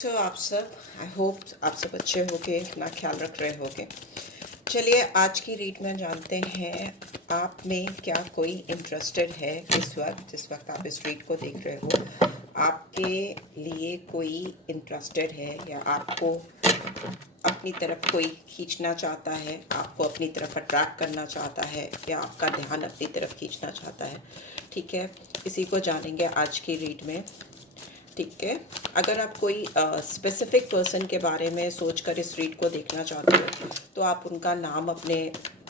तो आप सब, आई होप आप सब अच्छे होगे, अपना ख्याल रख रहे होगे। चलिए आज की रीड में जानते हैं आप में क्या कोई इंटरेस्टेड है जिस वक्त आप इस रीड को देख रहे हो, आपके लिए कोई इंटरेस्टेड है या आपको अपनी तरफ कोई खींचना चाहता है, आपको अपनी तरफ अट्रैक्ट करना चाहता है या आपका ध्यान अपनी तरफ खींचना चाहता है। ठीक है, इसी को जानेंगे आज की रीड में। ठीक है, अगर आप कोई स्पेसिफिक पर्सन के बारे में सोचकर इस रीड को देखना चाहते हो तो आप उनका नाम अपने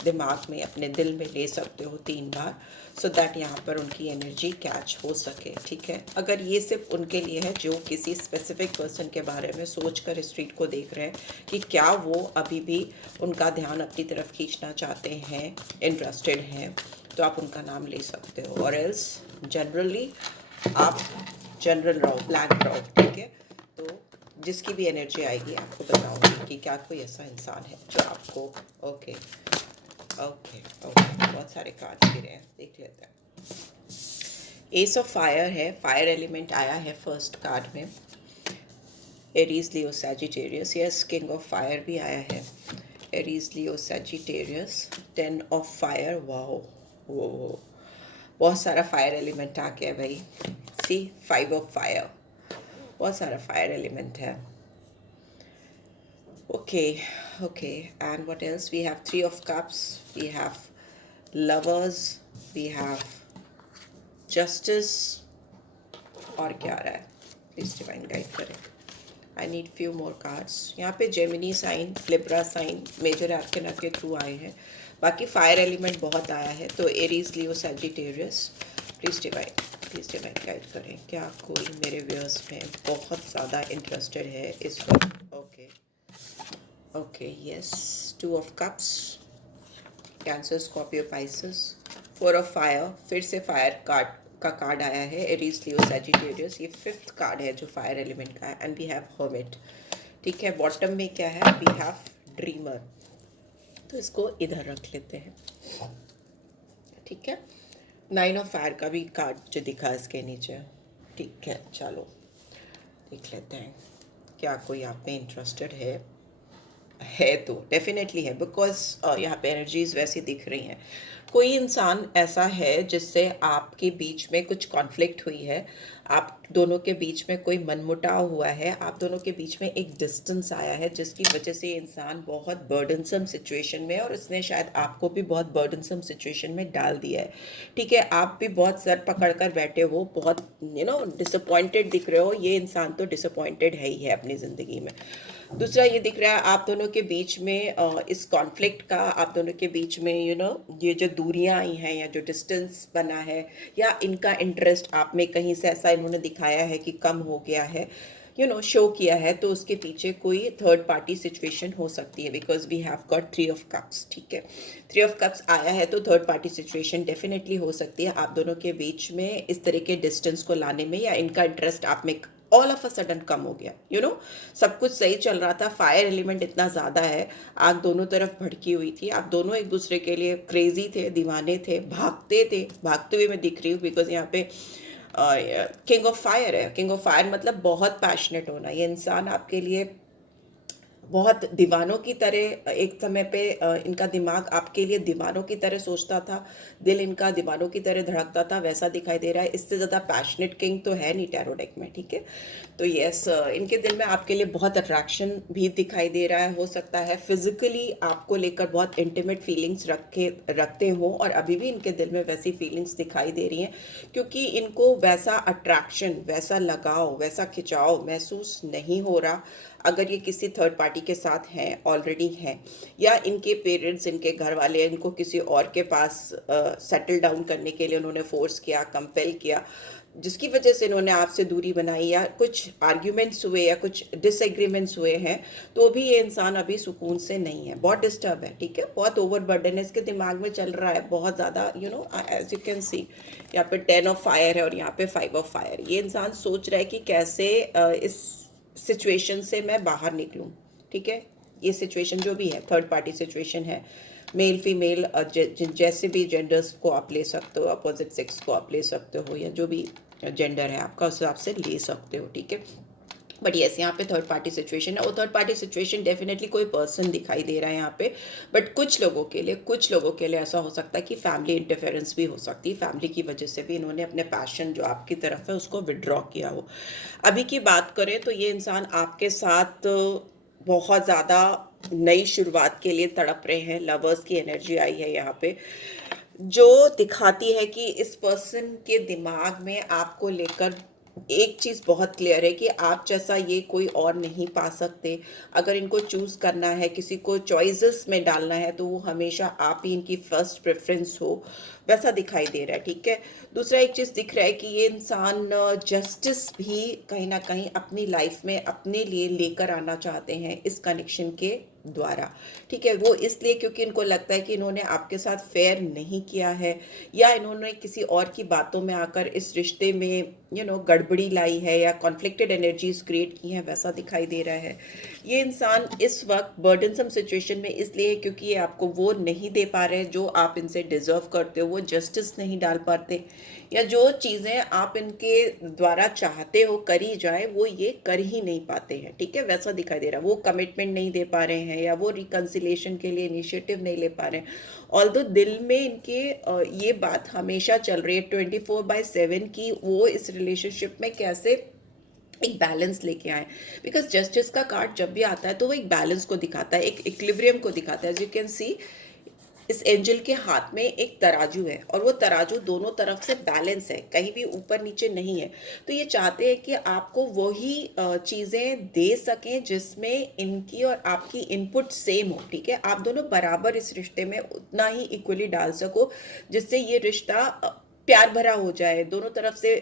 दिमाग में, अपने दिल में ले सकते हो 3 बार, सो दैट यहाँ पर उनकी एनर्जी कैच हो सके। ठीक है, अगर ये सिर्फ उनके लिए है जो किसी स्पेसिफिक पर्सन के बारे में सोचकर इस रीड को देख रहे हैं कि क्या वो अभी भी उनका ध्यान अपनी तरफ खींचना चाहते हैं, इंटरेस्टेड हैं, तो आप उनका नाम ले सकते हो। और एल्स जनरली आप जनरल रहो, ब्लैंक रहो। ठीक है, तो जिसकी भी एनर्जी आएगी आपको बताऊंगी कि क्या कोई ऐसा इंसान है जो आपको। ओके ओके ओके, बहुत सारे कार्ड गिरे हैं, देख लेते हैं। एस ऑफ फायर है, फायर एलिमेंट आया है फर्स्ट कार्ड में। Aries, Leo, Sagittarius. Yes, king of fire भी आया है। Aries, Leo, Sagittarius. 10 of fire. Wow, वो बहुत सारा फायर एलिमेंट आ गया भाई। सी, 5 ऑफ फायर, बहुत सारा फायर एलिमेंट है। Okay okay, and what else we have? 3 of cups, we have lovers, we have justice. और क्या आ रहा है? प्लीज डिवाइन गाइड करें। I need few more cards. यहाँ पे Gemini sign, Libra sign major arcana के थ्रू आए हैं। बाकी फायर एलिमेंट बहुत आया है, तो Aries, Leo, Sagittarius. Please divine guide करें। क्या कोई मेरे व्यूअर्स में बहुत ज़्यादा इंटरेस्टेड है इस वक्त? Okay okay, yes. 2 of cups, cancer, Scorpio, Pisces. 4 of fire, फिर से फायर कार्ड का कार्ड आया है। एरीज, लियो, सैजिटेरियस, ये 5th कार्ड है जो फायर एलिमेंट का है। And we have hermit. ठीक है, बॉटम में क्या है? We have dreamer. तो इसको इधर रख लेते हैं। ठीक है, 9 ऑफ फायर का भी कार्ड जो दिखा इसके नीचे। ठीक है, चलो देख लेते हैं क्या कोई आप में इंटरेस्टेड है तो डेफिनेटली है, बिकॉज यहाँ पे एनर्जीज वैसी दिख रही हैं। कोई इंसान ऐसा है जिससे आपके बीच में कुछ कॉन्फ्लिक्ट हुई है, आप दोनों के बीच में कोई मनमुटाव हुआ है, आप दोनों के बीच में एक डिस्टेंस आया है जिसकी वजह से ये इंसान बहुत बर्डनसम सिचुएशन में है और उसने शायद आपको भी बहुत बर्डनसम सिचुएशन में डाल दिया है। ठीक है, आप भी बहुत सर पकड़ कर बैठे हो, बहुत डिसअपॉइंटेड दिख रहे हो। ये इंसान तो डिसअपॉइंटेड है ही है अपनी ज़िंदगी में। दूसरा ये दिख रहा है आप दोनों के बीच में इस कॉन्फ्लिक्ट का, आप दोनों के बीच में ये जो दूरियां आई हैं या जो डिस्टेंस बना है या इनका इंटरेस्ट आप में कहीं से ऐसा इन्होंने दिखाया है कि कम हो गया है, शो किया है, तो उसके पीछे कोई थर्ड पार्टी सिचुएशन हो सकती है। Because we have got 3 of cups. ठीक है, 3 ऑफ कप्स आया है तो थर्ड पार्टी सिचुएशन डेफिनेटली हो सकती है आप दोनों के बीच में इस तरह के डिस्टेंस को लाने में, या इनका इंटरेस्ट आप में ऑल ऑफ अ सडन कम हो गया। सब कुछ सही चल रहा था, फायर एलिमेंट इतना ज़्यादा है, आग दोनों तरफ भड़की हुई थी, आप दोनों एक दूसरे के लिए क्रेजी थे, दीवाने थे, भागते हुए मैं दिख रही हूँ। बिकॉज यहाँ पे किंग ऑफ फायर है। किंग ऑफ फायर मतलब बहुत पैशनेट होना। ये इंसान आपके लिए बहुत दीवानों की तरह, एक समय पे इनका दिमाग आपके लिए दीवानों की तरह सोचता था, दिल इनका दीवानों की तरह धड़कता था, वैसा दिखाई दे रहा है। इससे ज़्यादा पैशनेट किंग तो है नहीं टैरो डेक में। ठीक है, तो यस, इनके दिल में आपके लिए बहुत अट्रैक्शन भी दिखाई दे रहा है। हो सकता है फिजिकली आपको लेकर बहुत इंटीमेट फीलिंग्स रखते हो और अभी भी इनके दिल में वैसी फीलिंग्स दिखाई दे रही हैं, क्योंकि इनको वैसा अट्रैक्शन, वैसा लगाव, वैसा खिंचाव महसूस नहीं हो रहा अगर ये किसी थर्ड पार्टी के साथ हैं, ऑलरेडी हैं, या इनके पेरेंट्स, इनके घर वाले इनको किसी और के पास सेटल डाउन करने के लिए उन्होंने फोर्स किया, कंपेल किया, जिसकी वजह से इन्होंने आपसे दूरी बनाई, या कुछ आर्ग्यूमेंट्स हुए या कुछ डिसएग्रीमेंट्स हुए हैं, तो भी ये इंसान अभी सुकून से नहीं है, बहुत डिस्टर्ब है। ठीक है, बहुत ओवरबर्डन है, इसके दिमाग में चल रहा है बहुत ज़्यादा। एज यू कैन सी, यहाँ पे 10 ऑफ फायर है और यहाँ पे 5 ऑफ फायर। ये इंसान सोच रहा है कि कैसे इस सिचुएशन से मैं बाहर निकलूं। ठीक है, ये सिचुएशन जो भी है थर्ड पार्टी सिचुएशन है, मेल फीमेल जैसे भी जेंडर्स को आप ले सकते हो, अपोजिट सेक्स को आप ले सकते हो, या जो भी जेंडर है आपका उस हिसाब से ले सकते हो। ठीक है, बट येस यहाँ पे थर्ड पार्टी सिचुएशन है, और थर्ड पार्टी सिचुएशन डेफिनेटली कोई पर्सन दिखाई दे रहा है यहाँ पे। बट कुछ लोगों के लिए ऐसा हो सकता है कि फैमिली इंटरफेरेंस भी हो सकती है, फैमिली की वजह से भी इन्होंने अपने पैशन जो आपकी तरफ है उसको विड्रॉ किया हो। अभी की बात करें तो ये इंसान आपके साथ बहुत ज़्यादा नई शुरुआत के लिए तड़प रहे हैं। लवर्स की एनर्जी आई है यहाँ पे, जो दिखाती है कि इस पर्सन के दिमाग में आपको लेकर एक चीज़ बहुत क्लियर है कि आप जैसा ये कोई और नहीं पा सकते। अगर इनको चूज़ करना है, किसी को चॉइसेस में डालना है, तो वो हमेशा आप ही इनकी फर्स्ट प्रेफरेंस हो, वैसा दिखाई दे रहा है। ठीक है, दूसरा एक चीज़ दिख रहा है कि ये इंसान जस्टिस भी कहीं ना कहीं अपनी लाइफ में अपने लिए लेकर आना चाहते हैं इस कनेक्शन के द्वारा। ठीक है, वो इसलिए क्योंकि इनको लगता है कि इन्होंने आपके साथ फेयर नहीं किया है, या इन्होंने किसी और की बातों में आकर इस रिश्ते में गड़बड़ी लाई है, या कॉन्फ्लिक्टेड एनर्जीज क्रिएट की हैं, वैसा दिखाई दे रहा है। ये इंसान इस वक्त बर्डनसम सिचुएशन में इसलिए है क्योंकि ये आपको वो नहीं दे पा रहे हैं जो आप इनसे डिजर्व करते हो, वो जस्टिस नहीं डाल पाते, या जो चीज़ें आप इनके द्वारा चाहते हो करी जाए वो ये कर ही नहीं पाते हैं। ठीक है, वैसा दिखाई दे रहा है। वो कमिटमेंट नहीं दे पा रहे हैं, या वो रिकन्सिलेशन के लिए इनिशिएटिव नहीं ले पा रहे हैं। ऑल्दो दिल में इनके ये बात हमेशा चल रही है 24/7 की वो इस रिलेशनशिप में कैसे एक बैलेंस लेके आए। बिकॉज जस्टिस का कार्ड जब भी आता है तो वो एक बैलेंस को दिखाता है, एक इक्विलिब्रियम को दिखाता है। एज यू कैन सी, इस एंजल के हाथ में एक तराजू है, और वो तराजू दोनों तरफ से बैलेंस है, कहीं भी ऊपर नीचे नहीं है। तो ये चाहते हैं कि आपको वही चीज़ें दे सकें जिसमें इनकी और आपकी इनपुट सेम हो। ठीक है, आप दोनों बराबर इस रिश्ते में उतना ही इक्वली डाल सको जिससे ये रिश्ता प्यार भरा हो जाए, दोनों तरफ से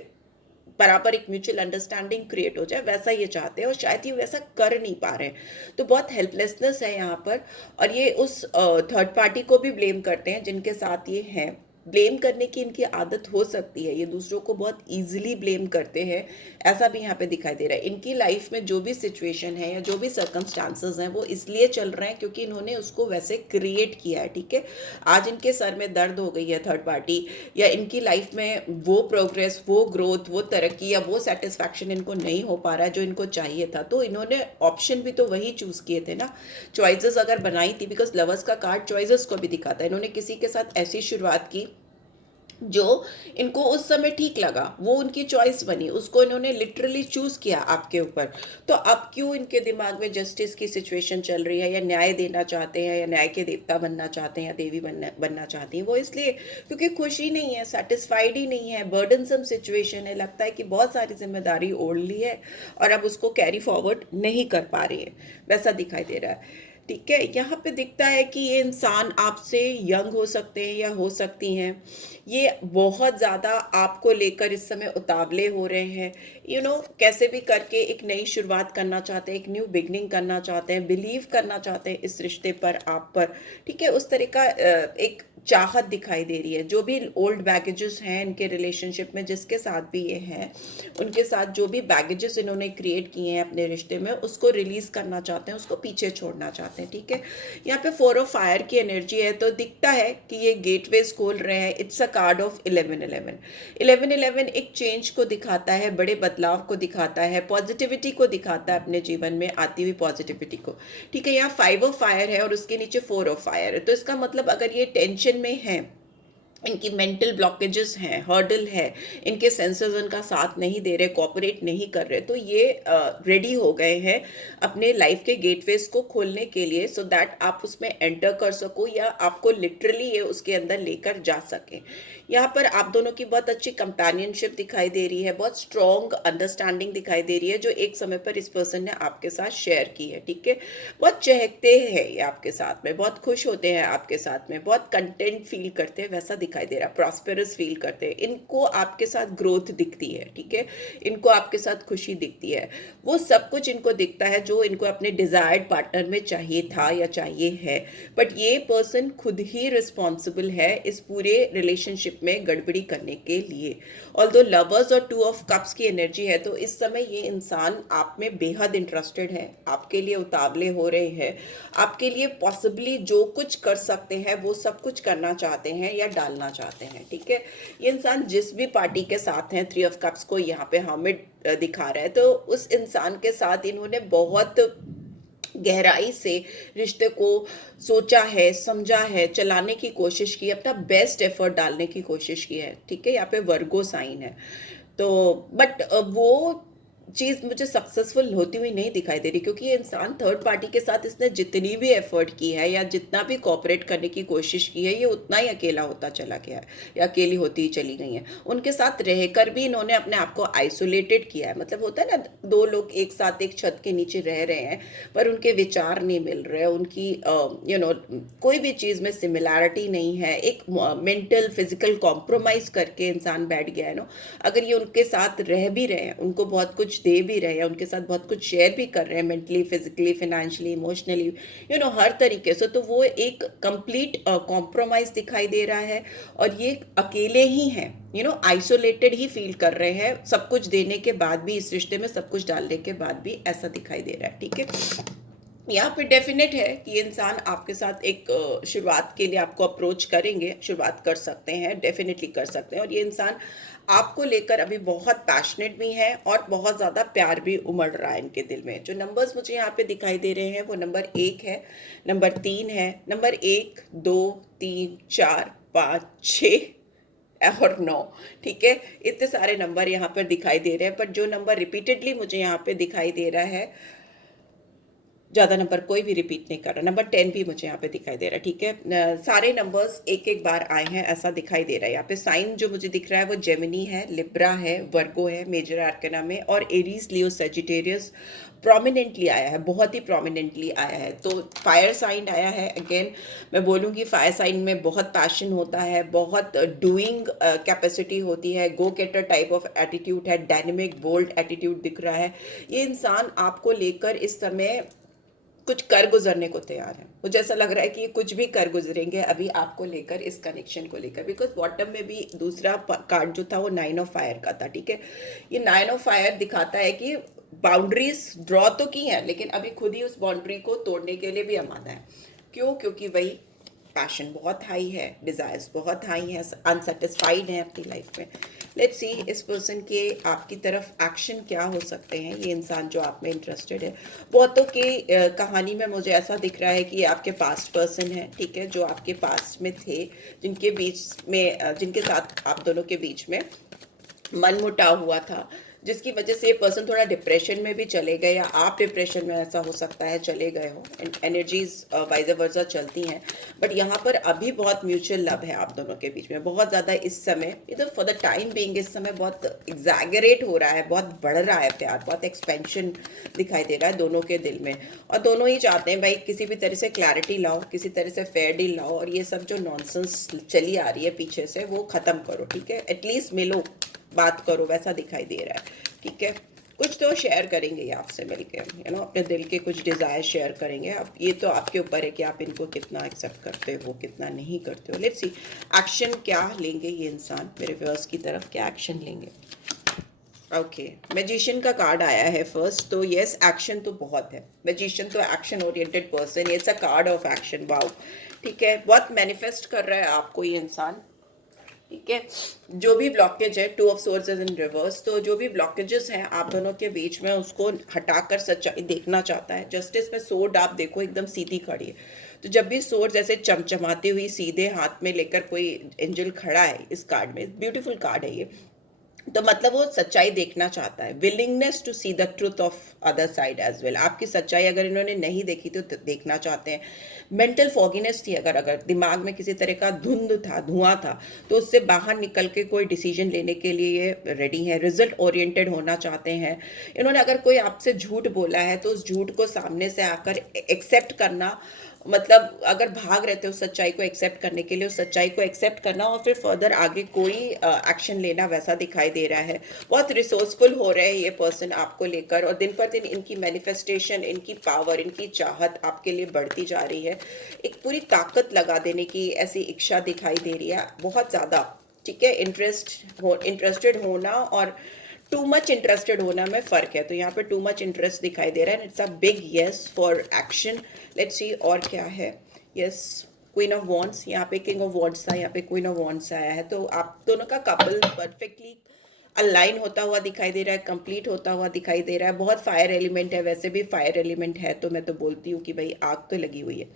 बराबर एक म्यूचुअल अंडरस्टैंडिंग क्रिएट हो जाए, वैसा ये चाहते हैं। और शायद ये वैसा कर नहीं पा रहे हैं, तो बहुत हेल्पलेसनेस है यहाँ पर। और ये उस थर्ड पार्टी को भी ब्लेम करते हैं जिनके साथ ये हैं। ब्लेम करने की इनकी आदत हो सकती है, ये दूसरों को बहुत इजीली ब्लेम करते हैं, ऐसा भी यहाँ पे दिखाई दे रहा है। इनकी लाइफ में जो भी सिचुएशन है या जो भी सर्कमस्टांसेस हैं वो इसलिए चल रहे हैं क्योंकि इन्होंने उसको वैसे क्रिएट किया है। ठीक है, आज इनके सर में दर्द हो गई है थर्ड पार्टी, या इनकी लाइफ में वो प्रोग्रेस, वो ग्रोथ, वो तरक्की या वो सेटिस्फैक्शन इनको नहीं हो पा रहा है जो इनको चाहिए था। तो इन्होंने ऑप्शन भी तो वही चूज किए थे ना, चॉइसेस अगर बनाई थी। बिकॉज लवर्स का कार्ड चॉइसेस को भी दिखाता है। इन्होंने किसी के साथ ऐसी शुरुआत की जो इनको उस समय ठीक लगा, वो उनकी चॉइस बनी, उसको इन्होंने लिटरली चूज किया आपके ऊपर। तो अब क्यों इनके दिमाग में जस्टिस की सिचुएशन चल रही है, या न्याय देना चाहते हैं, या न्याय के देवता बनना चाहते हैं, या देवी बनना चाहती हैं, वो इसलिए क्योंकि खुशी नहीं है, सेटिस्फाइड ही नहीं है, बर्डनसम सिचुएशन है। लगता है कि बहुत सारी जिम्मेदारी ओढ़ ली है और अब उसको कैरी फॉरवर्ड नहीं कर पा रही है, वैसा दिखाई दे रहा है। ठीक है, यहाँ पे दिखता है कि ये इंसान आपसे यंग हो सकते हैं या हो सकती हैं। ये बहुत ज़्यादा आपको लेकर इस समय उतावले हो रहे हैं। कैसे भी करके एक नई शुरुआत करना चाहते हैं, एक न्यू बिगनिंग करना चाहते हैं, बिलीव करना चाहते हैं इस रिश्ते पर, आप पर। ठीक है, उस तरह का एक चाहत दिखाई दे रही है। जो भी ओल्ड बैगेजेस हैं इनके रिलेशनशिप में, जिसके साथ भी ये हैं, उनके साथ जो भी बैगेजेस इन्होंने क्रिएट किए हैं अपने रिश्ते में, उसको रिलीज करना चाहते हैं, उसको पीछे छोड़ना चाहते हैं। ठीक है, यहाँ पे 4 ऑफ फायर की एनर्जी है, तो दिखता है कि ये गेटवेज खोल रहे हैं। It's a card of 1111। 1111 एक चेंज को दिखाता है, बड़े बदलाव को दिखाता है, पॉजिटिविटी को दिखाता है, अपने जीवन में आती हुई पॉजिटिविटी को। ठीक है, यहाँ 5 ऑफ फायर है और उसके नीचे 4 ऑफ फायर है। तो इसका मतलब अगर ये टेंशन में है, इनकी मेंटल ब्लॉकेजेस हैं, हर्डल है, इनके सेंसेस उनका साथ नहीं दे रहे, कोऑपरेट नहीं कर रहे, तो ये रेडी हो गए हैं अपने लाइफ के गेटवेज को खोलने के लिए, सो दैट आप उसमें एंटर कर सको, या आपको लिटरली ये उसके अंदर लेकर जा सकें। यहाँ पर आप दोनों की बहुत अच्छी कंपेनियनशिप दिखाई दे रही है, बहुत स्ट्रॉन्ग अंडरस्टैंडिंग दिखाई दे रही है, जो एक समय पर इस पर्सन ने आपके साथ शेयर की है। ठीक है, बहुत चहकते हैं ये आपके साथ में, बहुत खुश होते हैं आपके साथ में, बहुत कंटेंट फील करते हैं, वैसा दिखाई दे रहा है, प्रॉस्पेरस फील करते हैं। इनको आपके साथ ग्रोथ दिखती है। ठीक है, इनको आपके साथ खुशी दिखती है, वो सब कुछ इनको दिखता है जो इनको अपने डिजायर्ड पार्टनर में चाहिए था या चाहिए है। बट ये पर्सन खुद ही रिस्पॉन्सिबल है इस पूरे रिलेशनशिप में गड़बड़ी करने के लिए। ऑल्दो लवर्स और 2 ऑफ कप्स की एनर्जी है, तो इस समय ये इंसान आप में बेहद इंटरेस्टेड है, आपके लिए उतावले हो रहे हैं, आपके लिए पॉसिबली जो कुछ कर सकते हैं वो सब कुछ करना चाहते हैं या डालना करना चाहते हैं, ठीक है। ये इंसान जिस भी पार्टी के साथ हैं, 3 ऑफ कप्स को यहाँ पे हर्मिट दिखा रहा है, तो उस इंसान के साथ इन्होंने बहुत गहराई से रिश्ते को सोचा है, समझा है, चलाने की कोशिश की, अपना बेस्ट एफर्ट डालने की कोशिश की है, ठीक है। यहाँ पे वर्गो साइन है, तो बट वो चीज़ मुझे सक्सेसफुल होती हुई नहीं दिखाई दे रही, क्योंकि ये इंसान थर्ड पार्टी के साथ इसने जितनी भी एफर्ट की है या जितना भी कोऑपरेट करने की कोशिश की है, ये उतना ही अकेला होता चला गया है या अकेली होती ही चली गई हैं। उनके साथ रहकर भी इन्होंने अपने आप को आइसोलेटेड किया है। मतलब होता है ना, दो लोग एक साथ एक छत के नीचे रह रहे हैं पर उनके विचार नहीं मिल रहे, उनकी कोई भी चीज़ में सिमिलैरिटी नहीं है, एक मेंटल फिजिकल कॉम्प्रोमाइज़ करके इंसान बैठ गया है ना। अगर ये उनके साथ रह भी रहे हैं, उनको बहुत कुछ दे भी रहे हैं, उनके साथ बहुत कुछ शेयर भी कर रहे हैं, मेंटली, फिजिकली, फाइनेंशियली, इमोशनली, हर तरीके से, तो वो एक कंप्लीट कॉम्प्रोमाइज दिखाई दे रहा है। और ये अकेले ही हैं, आइसोलेटेड ही फील कर रहे हैं, सब कुछ देने के बाद भी, इस रिश्ते में सब कुछ डालने के बाद भी ऐसा दिखाई दे रहा है, ठीक है। यहाँ पे डेफिनेट है कि ये इंसान आपके साथ एक शुरुआत के लिए आपको अप्रोच करेंगे, शुरुआत कर सकते हैं, डेफिनेटली कर सकते हैं। और ये इंसान आपको लेकर अभी बहुत पैशनेट भी है और बहुत ज़्यादा प्यार भी उमड़ रहा है इनके दिल में। जो नंबर्स मुझे यहाँ पे दिखाई दे रहे हैं वो नंबर 1 है, नंबर 3 है, नंबर 1, 2, 3, 4, 5, 6 और 9, ठीक है। इतने सारे नंबर यहाँ पर दिखाई दे रहे हैं, पर जो नंबर रिपीटेडली मुझे यहाँ पे दिखाई दे रहा है, ज़्यादा नंबर कोई भी रिपीट नहीं कर रहा, नंबर 10 भी मुझे यहाँ पे दिखाई दे रहा है, ठीक है। सारे नंबर्स एक एक बार आए हैं ऐसा दिखाई दे रहा है। यहाँ पे साइन जो मुझे दिख रहा है वो जेमिनी है, लिब्रा है, वर्गो है मेजर आर्कना में, और एरीज, लियो, सेजिटेरियस प्रोमिनेंटली आया है, बहुत ही प्रोमिनेंटली आया है। तो फायर साइन आया है। अगेन मैं बोलूँगी फायर साइन में बहुत पैशन होता है, बहुत डूइंग कैपेसिटी होती है, गो गेटर टाइप ऑफ एटीट्यूड है, डायनेमिक बोल्ड एटीट्यूड दिख रहा है। ये इंसान आपको लेकर इस समय कुछ कर गुजरने को तैयार है। मुझे ऐसा लग रहा है कि ये कुछ भी कर गुजरेंगे अभी आपको लेकर, इस कनेक्शन को लेकर, बिकॉज बॉटम में भी दूसरा कार्ड जो था वो 9 ऑफ फायर का था, ठीक है। ये 9 ऑफ फायर दिखाता है कि बाउंड्रीज ड्रॉ तो की हैं, लेकिन अभी खुद ही उस बाउंड्री को तोड़ने के लिए भी आमादा है। क्यों? क्योंकि वही पैशन बहुत हाई है, डिज़ायर्स बहुत हाई हैं, अनसेटिस्फाइड हैं अपनी लाइफ में। लेट्स सी इस पर्सन के आपकी तरफ एक्शन क्या हो सकते हैं। ये इंसान जो आप में इंटरेस्टेड है, बहुतों की कहानी में मुझे ऐसा दिख रहा है कि ये आपके पास्ट पर्सन है, ठीक है, जो आपके पास्ट में थे, जिनके बीच में जिनके साथ आप दोनों के बीच में मनमुटाव हुआ था, जिसकी वजह से ये पर्सन थोड़ा डिप्रेशन में भी चले गए, या आप डिप्रेशन में, ऐसा हो सकता है, चले गए हो। एनर्जीज वाइज वर्सा चलती हैं, बट यहाँ पर अभी बहुत म्यूचुअल लव है आप दोनों के बीच में, बहुत ज़्यादा इस समय, इधर फॉर द टाइम बीइंग इस समय बहुत एग्जैगरेट हो रहा है, बहुत बढ़ रहा है प्यार, बहुत एक्सपेंशन दिखाई दे रहा है दोनों के दिल में। और दोनों ही चाहते हैं भाई किसी भी तरह से क्लैरिटी लाओ, किसी तरह से फेयर डील लाओ, और ये सब जो नॉनसेंस चली आ रही है पीछे से वो ख़त्म करो, ठीक है। एटलीस्ट मिलो, बात करो, वैसा दिखाई दे रहा है, ठीक है। कुछ तो शेयर करेंगे ये आपसे मिलके, अपने दिल के कुछ डिज़ायर शेयर करेंगे। अब ये तो आपके ऊपर है कि आप इनको कितना एक्सेप्ट करते हो, कितना नहीं करते हो। लेट्स सी एक्शन क्या लेंगे ये इंसान मेरे व्यूअर्स की तरफ, क्या एक्शन लेंगे। ओके, मैजिशियन का कार्ड आया है फर्स्ट, तो यस एक्शन तो बहुत है। मैजिशियन तो action oriented person, it's a card of action, wow, ठीक है। बहुत मैनिफेस्ट कर रहा है आपको ये इंसान, ठीक है। जो भी ब्लॉकेज है, 2 ऑफ सोर्ड्स इन रिवर्स, तो जो भी ब्लॉकेजेस हैं आप दोनों के बीच में उसको हटाकर सच्चाई देखना चाहता है। जस्टिस में सोर्ड आप देखो एकदम सीधी खड़ी है, तो जब भी सोर्ड ऐसे चमचमाती हुई सीधे हाथ में लेकर कोई एंजल खड़ा है इस कार्ड में, ब्यूटीफुल कार्ड है ये, तो मतलब वो सच्चाई देखना चाहता है, willingness to see the truth of other side as well. आपकी सच्चाई अगर इन्होंने नहीं देखी तो देखना चाहते हैं। मेंटल फॉगिनेस थी, अगर दिमाग में किसी तरह का धुंध था, धुआं था, तो उससे बाहर निकल के कोई डिसीजन लेने के लिए ये रेडी है। रिजल्ट ओरिएंटेड होना चाहते हैं इन्होंने। अगर कोई आपसे झूठ बोला है तो उस झूठ को सामने से आकर एक्सेप्ट करना, मतलब अगर भाग रहे थे उस सच्चाई को एक्सेप्ट करने के लिए, उस सच्चाई को एक्सेप्ट करना और फिर फर्दर आगे कोई एक्शन लेना, वैसा दिखाई दे रहा है। बहुत रिसोर्सफुल हो रहे हैं ये पर्सन आपको लेकर, और दिन पर दिन इनकी मैनिफेस्टेशन, इनकी पावर, इनकी चाहत आपके लिए बढ़ती जा रही है। एक पूरी ताकत लगा देने की ऐसी इच्छा दिखाई दे रही है, बहुत ज़्यादा, ठीक है। इंटरेस्टेड होना और टू मच इंटरेस्टेड होना में फ़र्क है, तो यहाँ पे टू मच इंटरेस्ट दिखाई दे रहा है। It's a big yes for action. Let's see और क्या है। यस, क्वीन ऑफ वॉन्ड्स, यहाँ पे किंग ऑफ वॉन्ड्स था, यहाँ पे क्वीन ऑफ वॉन्ड्स आया है। तो आप दोनों का कपल परफेक्टली अलाइन होता हुआ दिखाई दे रहा है, कंप्लीट होता हुआ दिखाई दे रहा है। बहुत फायर एलिमेंट है, वैसे भी फायर एलिमेंट है तो मैं तो बोलती हूँ कि भाई आग तो लगी हुई है,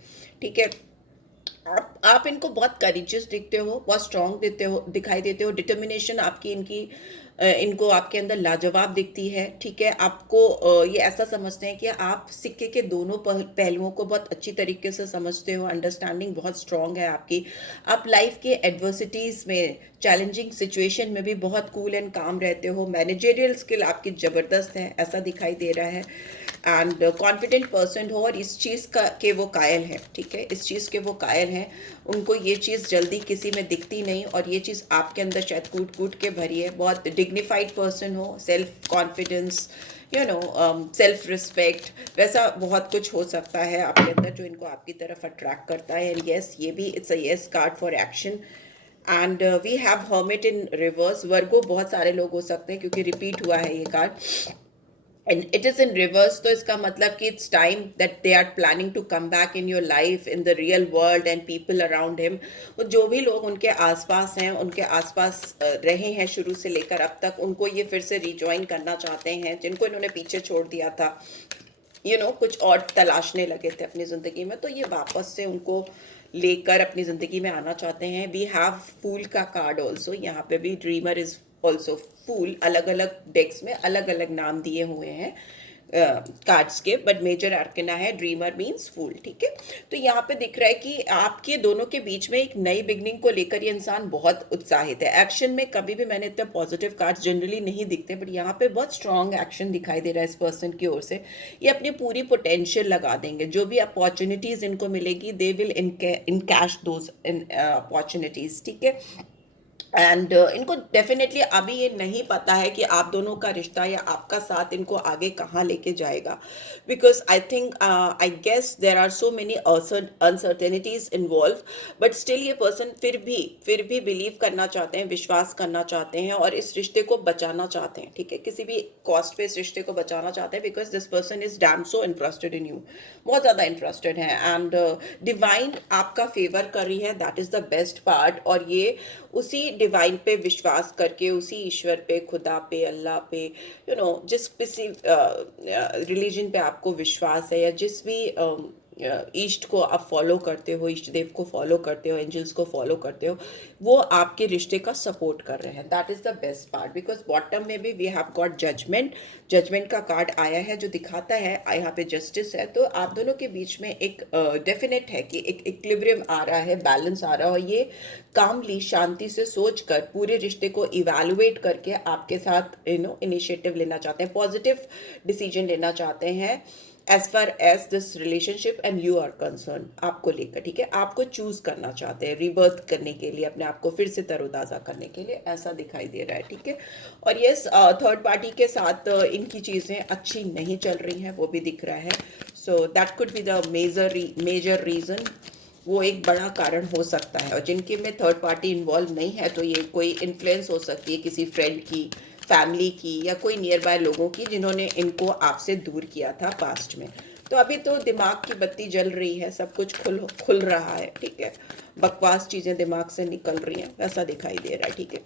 ठीक है। आप इनको बहुत करेजियस दिखते हो, बहुत स्ट्रांग दिखाई देते हो। डिटर्मिनेशन आपकी इनको आपके अंदर लाजवाब दिखती है, ठीक है। आपको ये ऐसा समझते हैं कि आप सिक्के के दोनों पहलुओं को बहुत अच्छी तरीके से समझते हो। अंडरस्टैंडिंग बहुत स्ट्रांग है आपकी। आप लाइफ के एडवर्सिटीज़ में, चैलेंजिंग सिचुएशन में भी बहुत कूल एंड काम रहते हो। मैनेजरियल स्किल आपकी ज़बरदस्त है, ऐसा दिखाई दे रहा है। एंड कॉन्फिडेंट पर्सन हो और इस चीज़ का के वो कायल हैं, ठीक है, इस चीज़ के वो कायल हैं। उनको ये चीज़ जल्दी किसी में दिखती नहीं और ये चीज़ आपके अंदर शायद कूट कूट के भरी है। बहुत डिग्निफाइड पर्सन हो, सेल्फ कॉन्फिडेंस, सेल्फ रिस्पेक्ट, वैसा बहुत कुछ हो सकता है आपके अंदर जो इनको आपकी तरफ अट्रैक्ट करता है। एंड येस, ये भी it's a yes card for action. And we have hermit in reverse. Virgo बहुत सारे लोग हो सकते हैं क्योंकि रिपीट हुआ है ये card and it is in reverse, तो इसका मतलब कि it's time that they are planning to come back in your life in the real world and people around him। वो जो भी लोग उनके आसपास हैं, उनके आसपास रहे हैं शुरू से लेकर अब तक, उनको ये फिर से रिजॉइन करना चाहते हैं। जिनको इन्होंने पीछे छोड़ दिया था, कुछ और तलाशने लगे थे अपनी ज़िंदगी में, तो ये वापस से उनको लेकर अपनी ज़िंदगी में आना चाहते हैं। वी हैव फूल का कार्ड ऑल्सो, यहाँ पे भी ड्रीमर इज ऑल्सो फूल। अलग अलग डेक्स में अलग अलग नाम दिए हुए हैं कार्ड्स के, बट मेजर आर्कना है ड्रीमर मीन्स फूल, ठीक है। तो यहाँ पे दिख रहा है कि आपके दोनों के बीच में एक नई बिगनिंग को लेकर ये इंसान बहुत उत्साहित है। एक्शन में कभी भी मैंने इतने पॉजिटिव कार्ड्स जनरली नहीं दिखते, बट यहाँ पे बहुत स्ट्रॉन्ग एक्शन दिखाई दे रहा है इस पर्सन की ओर से। ये अपनी पूरी पोटेंशियल लगा देंगे। जो भी अपॉर्चुनिटीज़ इनको मिलेगी, they will encash those opportunities, ठीक है। एंड इनको डेफिनेटली अभी ये नहीं पता है कि आप दोनों का रिश्ता या आपका साथ इनको आगे कहाँ लेके जाएगा। Because I guess there are so many uncertainties involve, but still ये पर्सन फिर भी बिलीव करना चाहते हैं, विश्वास करना चाहते हैं और इस रिश्ते को बचाना चाहते हैं, ठीक है। किसी भी कॉस्ट पे इस रिश्ते को बचाना चाहते हैं because this person is damn so interested in you, बहुत ज़्यादा इंटरेस्टेड है। एंड डिवाइन आपका फेवर कर रही है, that is the best part. और ये उसी डिवाइन पे विश्वास करके, उसी ईश्वर पे, खुदा पे, अल्लाह पे, जिस किसी रिलीजन पे आपको विश्वास है, या जिस भी ईष्ट को आप फॉलो करते हो, इष्ट देव को फॉलो करते हो, एंजल्स को फॉलो करते हो, वो आपके रिश्ते का सपोर्ट कर रहे हैं। That is the best part. Because bottom में भी वी हैव गॉट जजमेंट का कार्ड आया है जो दिखाता है यहाँ पे जस्टिस है। तो आप दोनों के बीच में एक डेफिनेट है कि एक इक्विलिब्रियम आ रहा है, बैलेंस आ रहा है। और ये कामली, शांति से सोच कर, पूरे रिश्ते को इवेलुएट करके आपके साथ इनिशिएटिव लेना चाहते हैं, पॉजिटिव डिसीजन लेना चाहते हैं as far as this relationship and you are concern, आपको लेकर, ठीक है। आपको चूज करना चाहते हैं रिबर्थ करने के लिए, अपने आप को फिर से तरोताज़ा करने के लिए, ऐसा दिखाई दे रहा है, ठीक है। और ये थर्ड पार्टी के साथ इनकी चीज़ें अच्छी नहीं चल रही हैं, वो भी दिख रहा है। So that could be the major reason, वो एक बड़ा कारण हो सकता है। और जिनके में थर्ड पार्टी इन्वॉल्व नहीं है, तो ये कोई इन्फ्लुएंस हो सकती है किसी फ्रेंड की, फैमिली की, या कोई नियर बाय लोगों की जिन्होंने इनको आपसे दूर किया था पास्ट में। तो अभी तो दिमाग की बत्ती जल रही है, सब कुछ खुल रहा है, ठीक है। बकवास चीज़ें दिमाग से निकल रही हैं, वैसा दिखाई दे रहा है, ठीक है।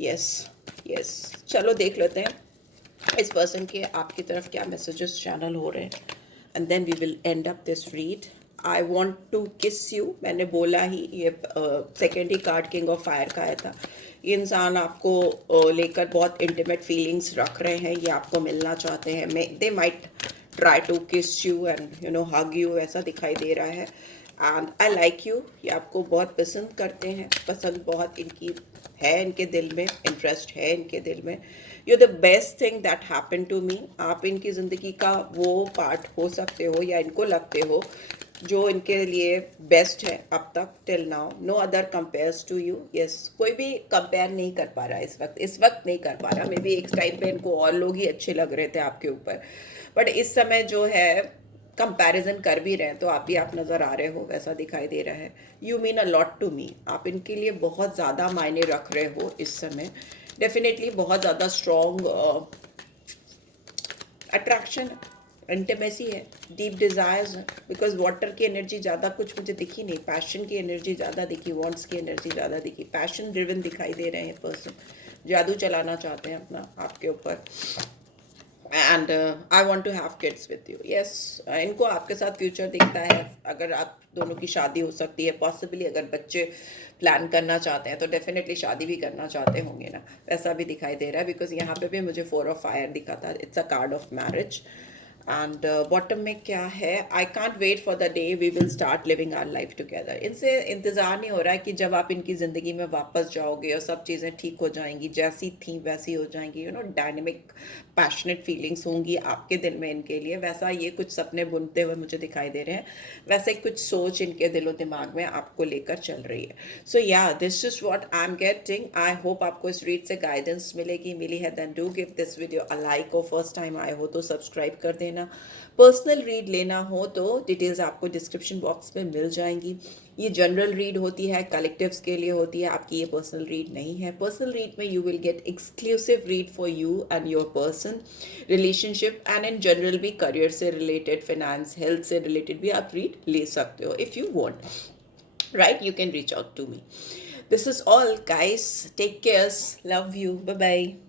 यस, चलो देख लेते हैं इस पर्सन के आपकी तरफ क्या मैसेजेस चैनल हो रहे हैं, and then we will end up this read. I want to kiss you, मैंने बोला ही, ये सेकेंड ही कार्ड किंग ऑफ फायर का आया था। ये इंसान आपको लेकर बहुत इंटीमेट फीलिंग्स रख रहे हैं, ये आपको मिलना चाहते हैं। They might try to kiss you and hug you, ऐसा दिखाई दे रहा है। एंड आई लाइक यू, ये आपको बहुत पसंद करते हैं, पसंद बहुत इनकी है, इनके दिल में इंटरेस्ट है, इनके दिल में। You the best thing that happen to me, आप इनकी ज़िंदगी का वो पार्ट हो सकते हो, या इनको लगते हो जो इनके लिए बेस्ट है अब तक, till now. No other compares to you. Yes, कोई भी कंपेयर नहीं कर पा रहा इस वक्त नहीं कर पा रहा। मे बी एक टाइम पे इनको और लोग ही अच्छे लग रहे थे आपके ऊपर, बट इस समय जो है कंपैरिजन कर भी रहे हैं, तो आप भी आप नज़र आ रहे हो, वैसा दिखाई दे रहा है। You mean a lot to me, आप इनके लिए बहुत ज़्यादा मायने रख रहे हो इस समय। डेफिनेटली बहुत ज़्यादा स्ट्रॉन्ग अट्रैक्शन इंटीमेसी है, डीप डिज़ायर्स हैं, बिकॉज वाटर की एनर्जी ज़्यादा कुछ मुझे दिखी नहीं, पैशन की एनर्जी ज़्यादा दिखी, वांट्स की एनर्जी ज़्यादा दिखी, पैशन ड्रिवन दिखाई दे रहे हैं पर्सन, जादू चलाना चाहते हैं अपना आपके ऊपर। And I want to have kids with you, yes, इनको आपके साथ फ्यूचर दिखता है, अगर आप दोनों की शादी हो सकती है पॉसिबली, अगर बच्चे प्लान करना चाहते हैं तो डेफिनेटली शादी भी करना चाहते होंगे ना, वैसा भी दिखाई दे रहा है, बिकॉज यहाँ पे भी मुझे 4 ऑफ फायर दिखा था, it's a card of marriage. And bottom में क्या है, I can't wait for the day we will start living our life together. इनसे इंतज़ार नहीं हो रहा है कि जब आप इनकी ज़िंदगी में वापस जाओगे और सब चीज़ें ठीक हो जाएंगी, जैसी थी वैसी हो जाएंगी, you know, dynamic passionate feelings होंगी आपके दिल में इनके लिए, वैसा ये कुछ सपने बुनते हुए मुझे दिखाई दे रहे हैं, वैसे कुछ सोच इनके दिलो दिमाग में आपको लेकर चल रही है। So yeah this is what I am getting. I hope आपको इस रीड से गाइडेंस मिलेगी, मिली है, then do give this video a like, और फर्स्ट टाइम आए हो तो सब्सक्राइब कर देना। पर्सनल रीड लेना हो तो डिटेल्स आपको डिस्क्रिप्शन बॉक्स में मिल जाएंगी। ये जनरल रीड होती है, कलेक्टिव्स के लिए होती है, आपकी ये पर्सनल रीड नहीं है। पर्सनल रीड में you will get exclusive read for you and your person, relationship and in general भी करियर से रिलेटेड, फाइनेंस, हेल्थ से रिलेटेड भी आप रीड ले सकते हो if you want, right? You can reach out to me. This is all guys, take cares, love you, bye bye.